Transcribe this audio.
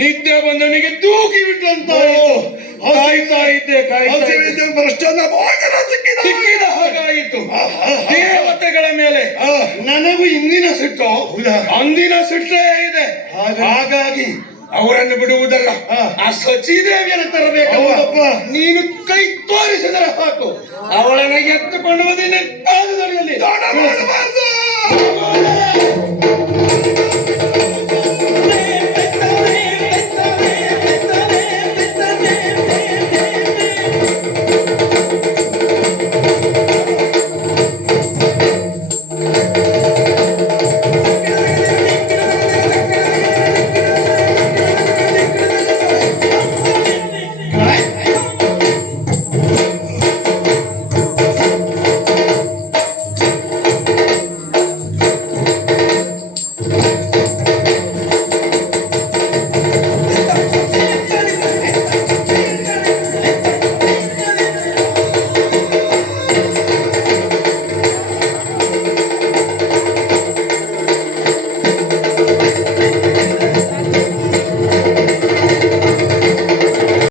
ನಿದ್ದೆ ಬಂದವನಿಗೆ ತೂಗಿ ಬಿಟ್ಟಂತ ಕಾಯ್ತಾ ಇದ್ದೆ ಸಿಕ್ಕಿದ ಹಾಗಾಯಿತು. ದೇವತೆಗಳ ಮೇಲೆ ನನಗೂ ಇಂದಿನ ಸಿಟ್ಟು ಅಂದಿನ ಸಿಟ್ಟೇ ಇದೆ. ಹಾಗಾಗಿ ಅವರನ್ನು ಬಿಡುವುದಲ್ಲ, ಆ ಸಚಿದೇವಿಯನ್ನು ತರಬೇಕಪ್ಪ. ನೀನು ಕೈ ತೋರಿಸಿದರೆ ಸಾಕು, ಅವಳನ್ನು ಎತ್ತುಕೊಂಡು ಬಂದು ಕಾಲದಲ್ಲಿ